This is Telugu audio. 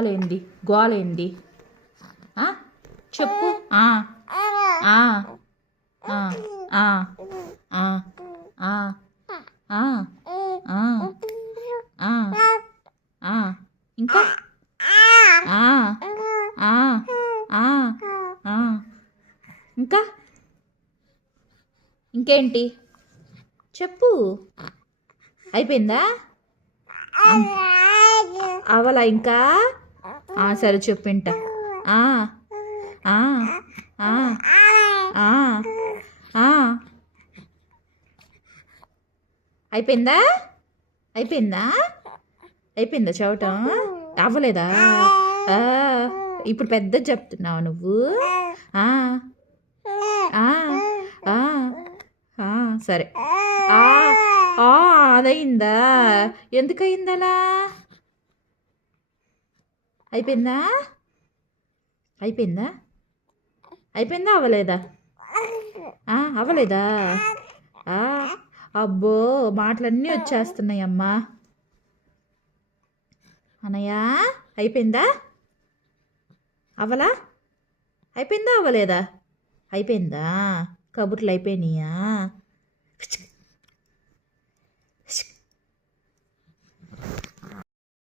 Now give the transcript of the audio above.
గోలేంది గోలేంది చెప్పు. ఆ ఆ ఆ ఆ ఆ ఆ ఇంకా ఇంకా ఇంకేంటి చెప్పు. అయిపోయిందా? అవలా ఇంకా సరే చెప్పు ఇంట. అయిపోయిందా? అయిపోయిందా? అయిపోయిందా చదవటం? అవ్వలేదా? ఇప్పుడు పెద్ద చెప్తున్నావు నువ్వు. సరే అదయిందా? ఎందుకయింది అలా? అయిపోయిందా? అయిపోయిందా? అయిపోయిందా అవ్వలేదా? అవ్వలేదా? అబ్బో మాటలన్నీ వచ్చేస్తున్నాయి అమ్మా. అన్నయ్య అయిపోయిందా? అవలా? అయిపోయిందా అవ్వలేదా? అయిపోయిందా? కబుర్లు అయిపోయినాయా?